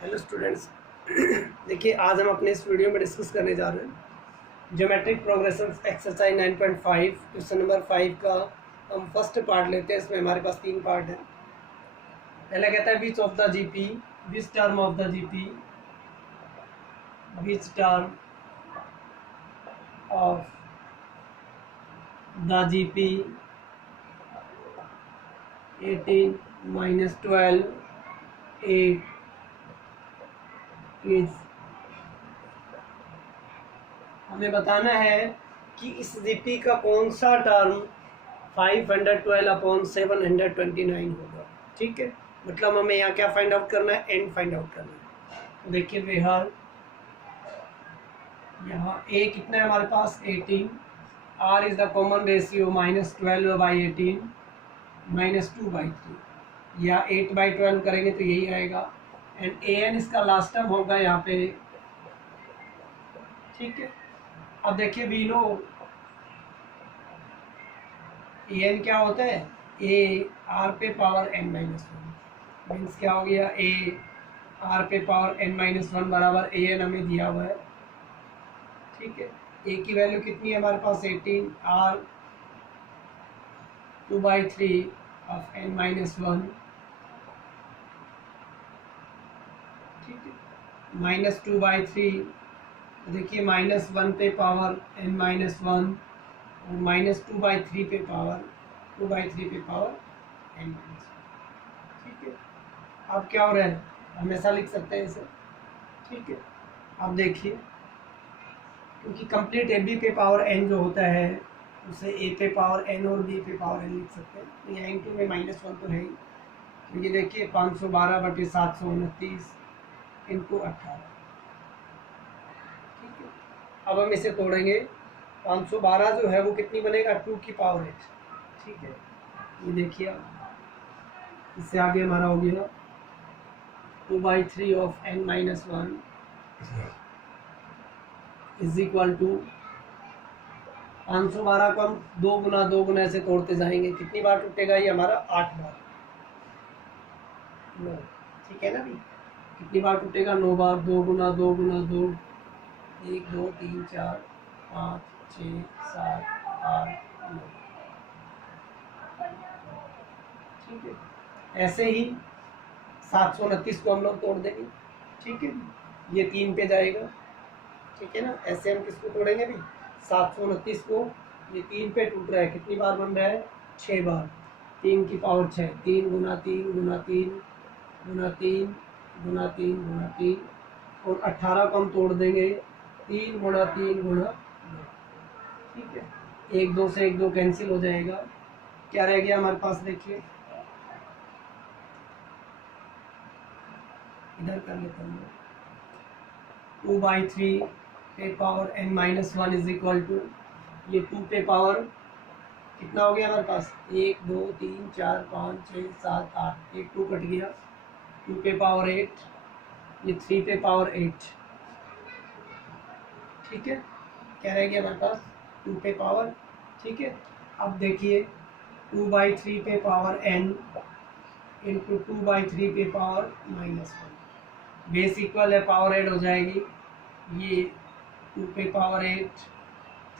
Hello students. देखिए, आज हम अपने इस वीडियो में डिस्कस करने जा रहे हैं geometric progression exercise 9.5 question number 5 का हम फर्स्ट पार्ट लेते हैं। इसमें हमारे पास 3 पार्ट है। पहला कहता है which of the GP, which term of the GP, which term of the GP 18 - 12 8 is. हमें बताना है कि इस जीपी का कौन सा टर्म 512/729 होगा। ठीक है, मतलब हमें यहाँ क्या फाइंड आउट करना है, एंड फाइंड आउट करना है। तो देखिए बिहार, यहाँ ए कितना है हमारे पास 18, R is the common ratio -12/18 -2/3, या 8/12 करेंगे तो यही आएगा। एंड ए एन इसका लास्ट टर्म होगा यहाँ पे। ठीक है, अब देखिए वी नो ए एन क्या होता है, ए आर पे पावर n - 1 मीन्स क्या हो गया, ए आर पे पावर n - 1 बराबर ए एन हमें दिया हुआ है। ठीक है, ए की वैल्यू कितनी है हमारे पास 18, आर 2/3 ऑफ n - 1। ठीक है, -2/3, देखिए -1 पे पावर n - 1 और -2/3 पे पावर 2/3 पे पावर n - 1। ठीक है, अब क्या हो रहा है, हमेशा लिख सकते हैं इसे। ठीक है, अब देखिए, क्योंकि कंप्लीट ए बी पे पावर n जो होता है उसे ए पे पावर n और बी पे पावर n लिख सकते हैं। तो यहाँ इंटू में -1 तो है ही। तो ये देखिए 512/729 इंटू 18। ठीक है, अब हम इसे तोड़ेंगे। 512 जो है वो कितनी बनेगा, 2 की पावर 8। ठीक है, ये देखिए इससे आगे हमारा हो गया 2/3 of n - 1 is equal to 512 को हम 2 गुना 2 गुना ऐसे तोड़ते जाएंगे। कितनी बार टूटेगा ये हमारा, 8 बार। 9, ठीक है ना भी, कितनी बार टूटेगा, 9 बार। 2 गुना 2 गुना 2, 1 2 3 4 5 6 7 8 9। ठीक है, ऐसे ही 729 को हम लोग तोड़ देंगे। ठीक है, ये 3 पे जाएगा। ठीक है ना, ऐसे हम किसको तोड़ेंगे भी, 729 को। ये 3 पे टूट रहा है, कितनी बार बन रहा है, 6 बार। 3 की पावर 6, 3 गुना 3 गुना 3 गुना 3 गुना 3 गुना 3, और 18 को हम तोड़ देंगे 3 गुना 3 गुना 2। ठीक है, 1 2 से 1 2 कैंसिल हो जाएगा। क्या रह गया हमारे पास, देखिए इधर कर लेता हूँ, 2/3 पे power n - 1 is equal to, ये 2 पे पावर कितना हो गया हमारे पास, 1 2 3 4 5 6 7 8, एक 2 कट गया। 2 पे पावर 8, ये 3 पे पावर 8। ठीक है, क्या रह गया हमारे पास, 2 पे पावर। ठीक है, अब देखिए 2/3 पे पावर n इंटू 2/3 पे पावर -1, बेस इक्वल है, पावर ऐड हो जाएगी। ये 2 पे पावर 8,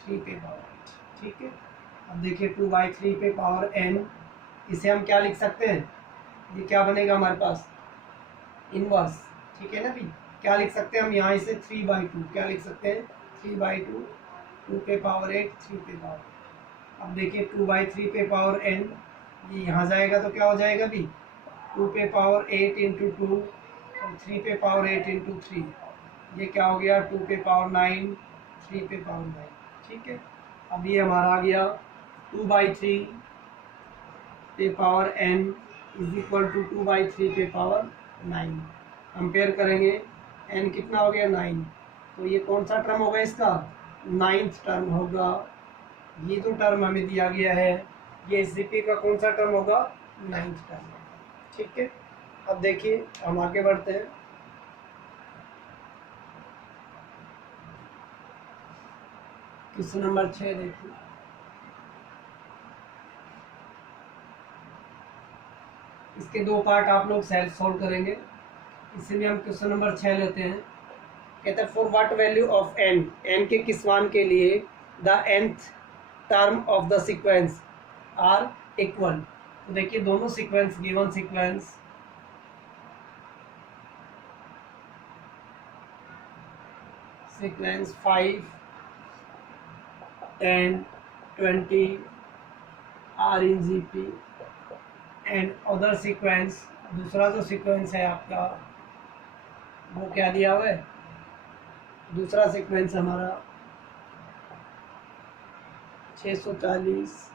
3 पे पावर 8। ठीक है, अब देखिए 2/3 पे पावर n, इसे हम क्या लिख सकते हैं, ये क्या बनेगा हमारे पास, इनवर्स। ठीक है ना भी, क्या लिख सकते हैं हम यहाँ, इसे 3/2 क्या लिख सकते हैं, 3/2, 2 पे पावर 8 3 पे पावर 8। अब देखिए 2/3 पे पावर n, ये यहाँ जाएगा तो क्या हो जाएगा भी, 2 पे पावर 8 इंटू 2 और 3 पे पावर 8 इंटू 3, ये क्या हो गया, 2 पे पावर 9 3 पे पावर 9। ठीक है, अब ये हमारा आ गया 2/3 पे power n is equal to 2/3 पे पावर 9। कंपेयर करेंगे, n कितना हो गया, 9, तो ये कौन सा टर्म होगा इसका, 9th टर्म होगा। ये जो टर्म हमें दिया गया है ये इस जीपी का कौन सा टर्म होगा, 9th टर्म होगा। ठीक है, अब देखिए हम आगे बढ़ते हैं। क्वेश्चन नंबर 6 देखिए, इसके 2 पार्ट आप लोग सेल्फ सॉल्व करेंगे। इसीलिए हम क्वेश्चन नंबर 6 लेते हैं। कहते हैं for what value of N, N के किस मान के लिए the nth term of the sequence are equal. तो देखिए दोनों sequence, given sequence sequence 5, 10, 20 are in GP and other sequence. दूसरा जो सीक्वेंस है आपका वो क्या दिया हुआ है, दूसरा सीक्वेंस हमारा 640,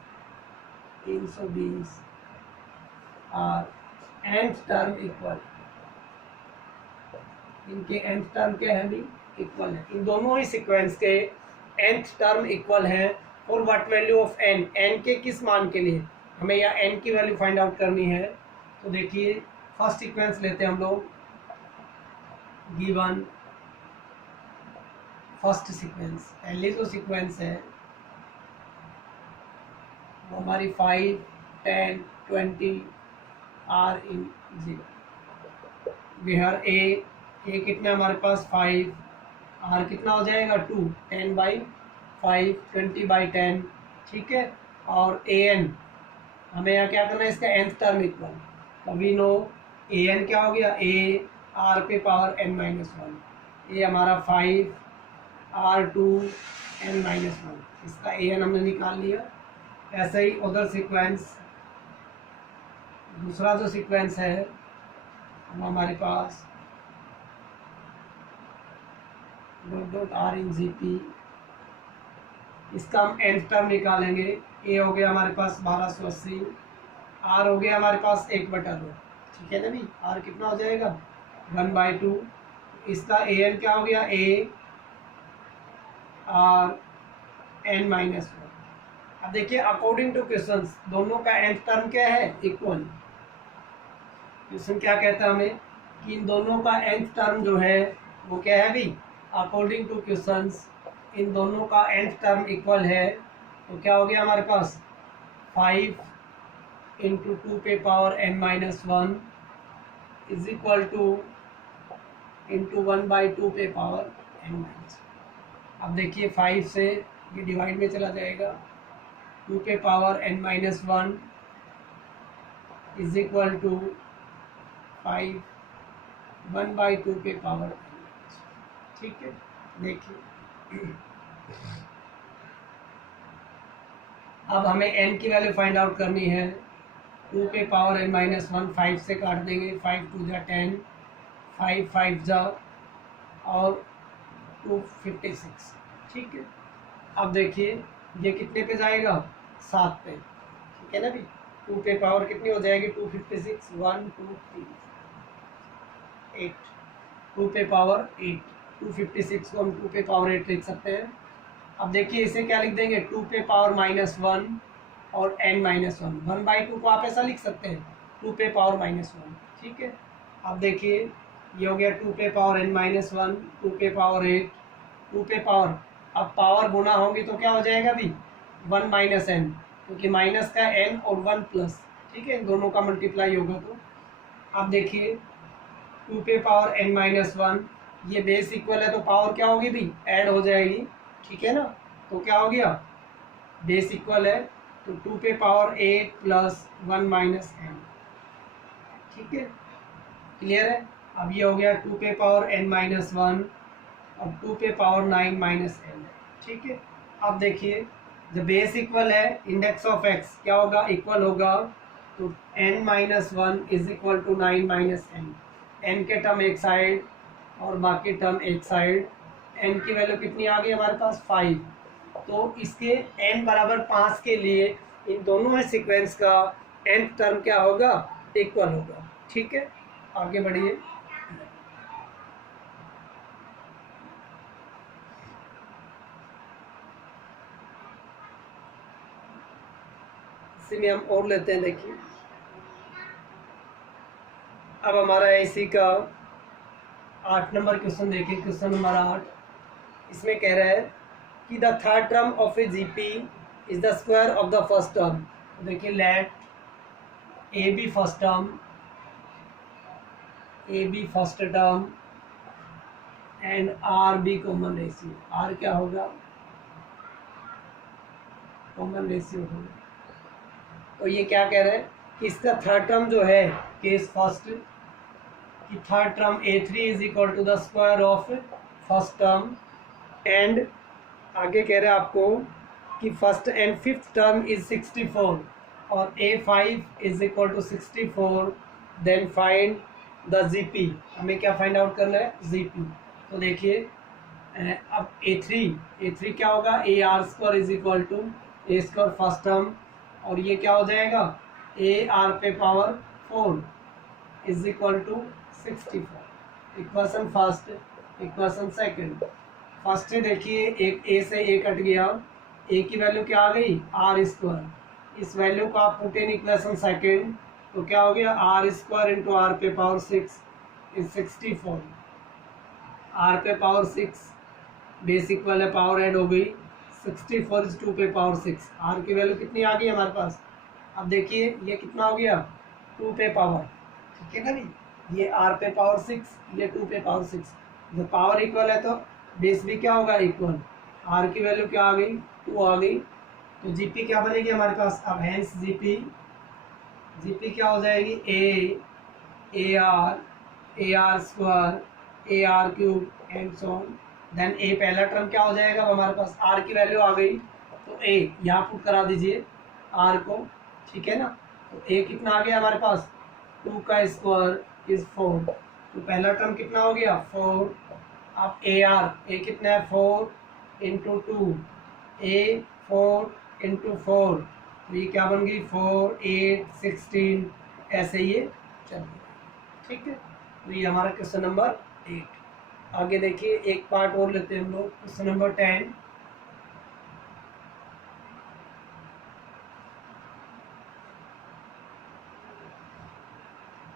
320 और nth टर्म इक्वल। इनके nth टर्म क्या है भी इक्वल है। इन दोनों ही सीक्वेंस के nth टर्म इक्वल है। और what value of n, n के किस मान के लिए हमें यहाँ n की वैल्यू फाइंड आउट करनी है। तो देखिए फर्स्ट सीक्वेंस लेते हैं हम लोग, गिवन फर्स्ट सीक्वेंस, पहली जो सीक्वेंस है वो हमारी 5, 10, 20 आर इन 0। बिहार ए कितना हमारे पास 5, आर कितना हो जाएगा 2, 10/5, 20/10, ठीक है। और ए एन हमें यहाँ क्या करना है, इसका nth टर्म इक्वल। तो वी नो ए एन क्या हो गया, ए आर पे पावर n-1, ये हमारा 5 R2 n-1, इसका ए एन हमने निकाल लिया। ऐसे ही अदर सीक्वेंस, दूसरा जो सीक्वेंस है वो हमारे पास .r इन जीपी, इसका हम nth टर्म निकालेंगे। ए हो गया हमारे पास 1280, आर हो गया हमारे पास 1/2, ठीक है ना भी। आर कितना हो जाएगा 1/2, इसका ए एन क्या हो गया, ए आर n-1। अब देखिए अकॉर्डिंग टू क्वेश्चन दोनों का nth टर्म क्या है, इक्वल। क्वेश्चन क्या कहता है हमें कि इन दोनों का nth टर्म जो है वो क्या है भी, अकॉर्डिंग टू क्वेश्चंस इन दोनों का nth टर्म इक्वल है। तो क्या हो गया हमारे पास 5 × 2 पे power n-1 is equal to × 1/2 पे पावर n-1। अब देखिए 5 से ये डिवाइड में चला जाएगा, 2 पे power n-1 is equal to 5 1/2 पे पावर n-, ठीक है। देखिए अब हमें n की वैल्यू फाइंड आउट करनी है। 2 पे पावर n-1 5 से काट देंगे, 5 2 जा 10, 5 5 जा और 256, ठीक है। अब देखिए ये कितने पे जाएगा, 7 पे, ठीक है ना भी। 2 पे पावर कितनी हो जाएगी 256, 1 2 3 8, 2 पे पावर 8, 256 को हम 2 पे पावर 8 लिख सकते हैं। अब देखिए इसे क्या लिख देंगे, 2 पे पावर -1 और n-1, 1/2 को आप ऐसा लिख सकते हैं 2 पे पावर -1, ठीक है। अब देखिए ये हो गया 2 पे पावर n-1, 2 पे पावर 8, 2 पे पावर, अब पावर गुना होंगी तो क्या हो जाएगा भी 1 - n, क्योंकि माइनस का n और 1 प्लस, ठीक है, दोनों का मल्टीप्लाई होगा। तो अब देखिए 2 पे पावर n-1, ये बेस इक्वल है तो पावर क्या होगी भी ऐड हो जाएगी, ठीक है ना। तो क्या हो गया, बेस इक्वल है तो 2 पे पावर 8 प्लस 1 - n, ठीक है, क्लियर है। अब ये हो गया 2 पे पावर n-1 और 2 पे पावर 9 - n, ठीक है। अब देखिए जब बेस इक्वल है इंडेक्स ऑफ x क्या होगा, इक्वल होगा, तो n-1 is equal to 9 - n, n के टर्म एक साइड और बाकी टर्म एक साइड। n की वैल्यू कितनी आ गई हमारे पास 5, तो इसके n बराबर 5 के लिए इन दोनों में सीक्वेंस का nth टर्म क्या होगा, इक्वल होगा, ठीक है। आगे बढ़िए, इसी में हम और लेते हैं। देखिए अब हमारा इसी का 8 नंबर क्वेश्चन देखिए, क्वेश्चन नंबर 8। इसमें कह रहा है कि the third term of a GP is the square of the first term. देखिए let a be first term A be first term and are be common ratio. R क्या होगा, common ratio होगा। तो ये क्या कह रहे हैं कि इसका थर्ड टर्म जो है केस फर्स्ट कि third term a3 is equal to the square of first term and आगे कह रहे हैं आपको कि first and fifth term is 64 और a5 is equal to 64, then find the GP. हमें क्या फाइंड आउट करना है, जीपी। तो देखिए अब a3 क्या होगा, A are square is equal to A square first term और ये क्या हो जाएगा ए आर पे power 4 is equal to 64। Equation first, equation second. First से देखिए एक ए से ए कट गया, ए की वैल्यू क्या आ गई आर स्क्वायर। इस वैल्यू को आप पुट इन इक्वेशन सेकंड तो क्या हो गया आर स्क्वायर इंटू आर पे पावर 6 इज 64। आर पे पावर 6 बेस इक्वल है, पावर ऐड हो गई 64 इज 2 पे पावर 6। आर की वैल्यू कितनी आ गई हमारे पास, अब देखिए ये कितना हो गया 2 पे पावर, ठीक है ना नहीं, ये आर पे पावर 6 ये 2 पे पावर 6। जब पावर इक्वल है तो बेस भी क्या होगा इक्वल। आर की वैल्यू क्या आ गई 2 आ गई, तो जीपी क्या बनेगी हमारे पास। अब हैंस जीपी क्या हो जाएगी a are square a r cube and so on. Then a पहला टर्म क्या हो जाएगा हमारे पास, आर की वैल्यू आ गई तो ए यहाँ पुट करा दीजिए आर को, ठीक है ना। तो ए कितना आ गया हमारे पास 2 का स्क्वायर इज 4, तो पहला टर्म कितना हो गया 4। अब ए कितना है 4 इंटू 2, ए 4 इंटू 4, तो ये क्या बन गई 4 8 16 ऐसे ये चल गया, ठीक है। तो ये हमारा क्वेश्चन नंबर 8। आगे देखिए एक पार्ट और लेते हैं हम लोग, क्वेश्चन नंबर 10।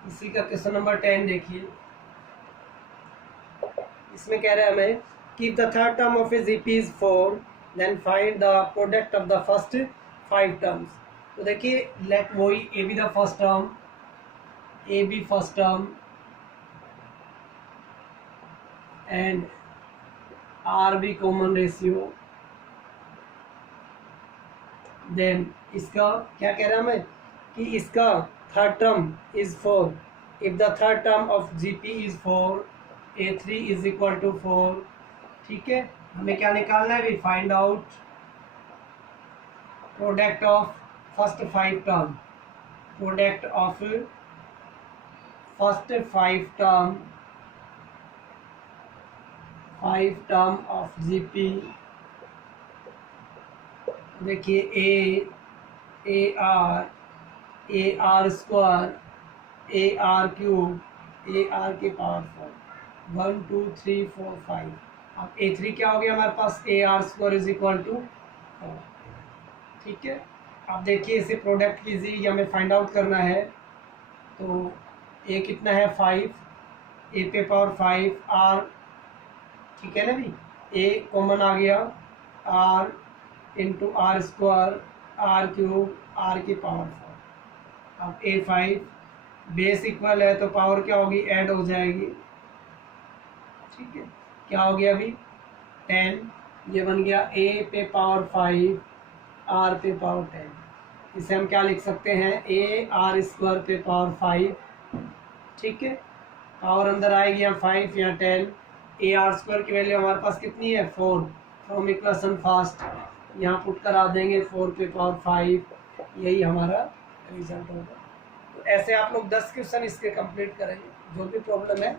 इसी का क्वेश्चन नंबर 10 देखिए, इसमें कह रहे हैं हमें कि the third term of a GP is 4 then find the product of the first 5 terms. तो देखिए लेट वही A be the first term, A be first term and are be common ratio. Then इसका क्या कह रहा है हमें कि इसका third term is 4, if the third term of GP is 4 a3 is equal to 4, ठीक है। हमें क्या निकालना है, we find out product of first 5 term, product of first 5 term of GP. देखिए a are square a r cube a r के power 4 1 2 3 4 5। अब a3 क्या हो गया हमारे पास a are square is equal to 4, ठीक है। अब देखिए इसे प्रोडक्ट कीजिए, ये हमें फाइंड आउट करना है। तो ए कितना है 5, ए पे पावर 5 आर, ठीक है ना भी, ए कॉमन आ गया R into R square R cube R की पावर 4। अब a5 बेस इक्वल है तो पावर क्या होगी ऐड हो जाएगी, ठीक है। क्या हो गया अभी 10, ये बन गया a पे पावर 5 r पे पावर 10। इसे हम क्या लिख सकते हैं a r स्क्वायर पे पावर 5, ठीक है। पावर अंदर आएगी यहाँ 5 या 10, ए आर स्क्वायर की वैल्यू हमारे पास कितनी है 4, फ्रॉम इक्वेशन फर्स्ट यहाँ पुट करा देंगे 4 पे पावर 5, यही हमारा रिजल्ट होगा। तो ऐसे आप लोग 10 क्वेश्चन इसके कंप्लीट करेंगे, जो भी प्रॉब्लम है